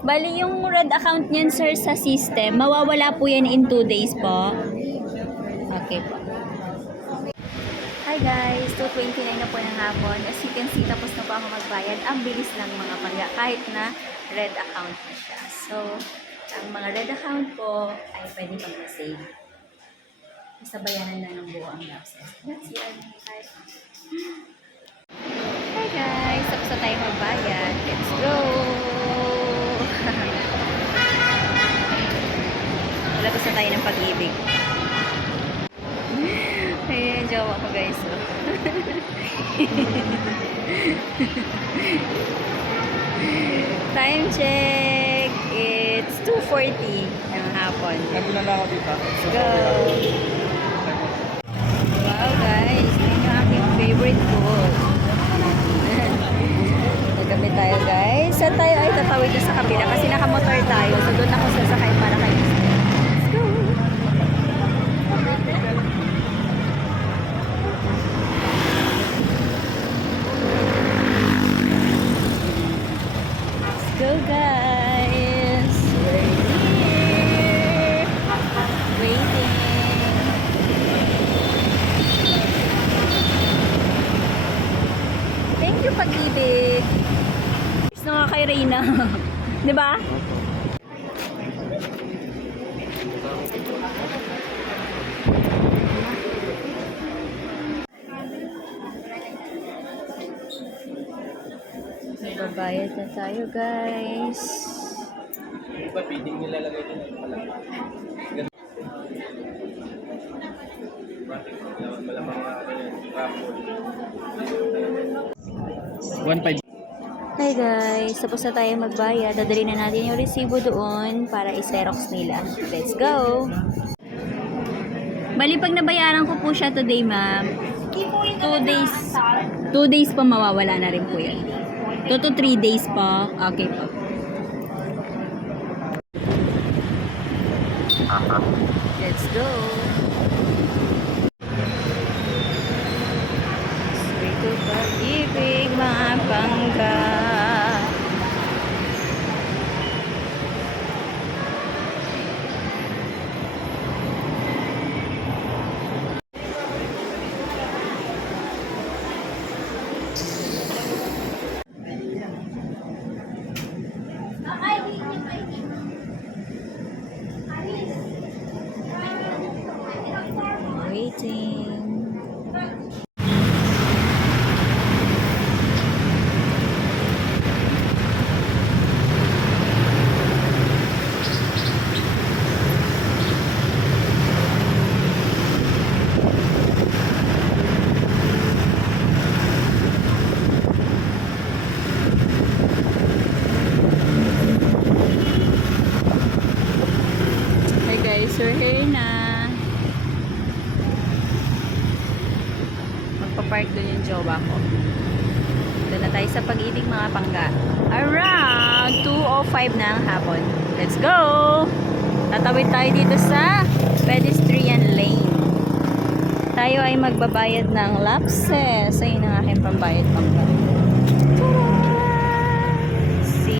Bali yung red account niyan sir sa system, mawawala po yan in 2 days po. Okay po. Hi guys, 2:29 na po ng hapon. As you can see, tapos na po ako magbayad. Ang bilis ng mga pangga kahit na red account na siya. So, ang mga red account po ay pwede pang ma-save. Sabayanan na ng buo ang lapses. That's it. Hi guys, tapos na tayo magbayad. Let's go! Labas na tayo ng pag-ibig. Ayan, jowa ko guys. Time check. It's 2:40 ng hapon. Nandun na ako dito. Let's go! Wow guys, yun yung aking favorite food. Nagkabi tayo guys. Saan tayo ay tatawid na sa kabila? Kasi nakamotor tayo. So doon ako sasakay para kay Mr. Let's go! Let's go guys! We're here! Waiting! Thank you, pag-ibig. Gusto nga kay Reyna. Di ba? Babayad na tayo, guys. Yung ba, feeding nilalagay din ang pala. Malamang mga 1.5. Hi guys, tapos na tayo magbayad. Dadali na natin yung resibo doon para i-xerox nila. Let's go! Bali, pag nabayaran ko po siya today, ma'am, 2 days. 2 days pa mawawala na rin po yun. 2 to 3 days pa. Okay po. Let's go! Ito pag-ibig, mga pangga. Waiting. Hey guys, we're here na. Magpa-park doon yung jowa ko. Doon na tayo sa pag-ibig, mga pangga. Around 2:05 na ang hapon. Let's go! Tatawid tayo dito sa pedestrian lane. Tayo ay magbabayad ng lapses. Ayun ang aking pambayad, pangga. See?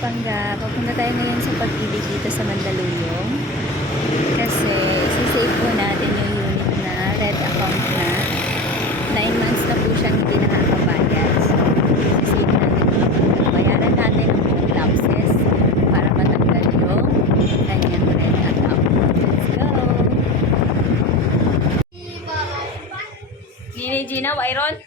Pangga, papunta tayo ngayon sa pag-ibig dito sa Mandaluyong kasi sisave po natin yung unit na red account na 9 months na po siyang hindi nakakabayad. So sisave natin yung bayaran natin ang buong lapses para matanggal yung kanyang red account. Let's go! Gina, Iron?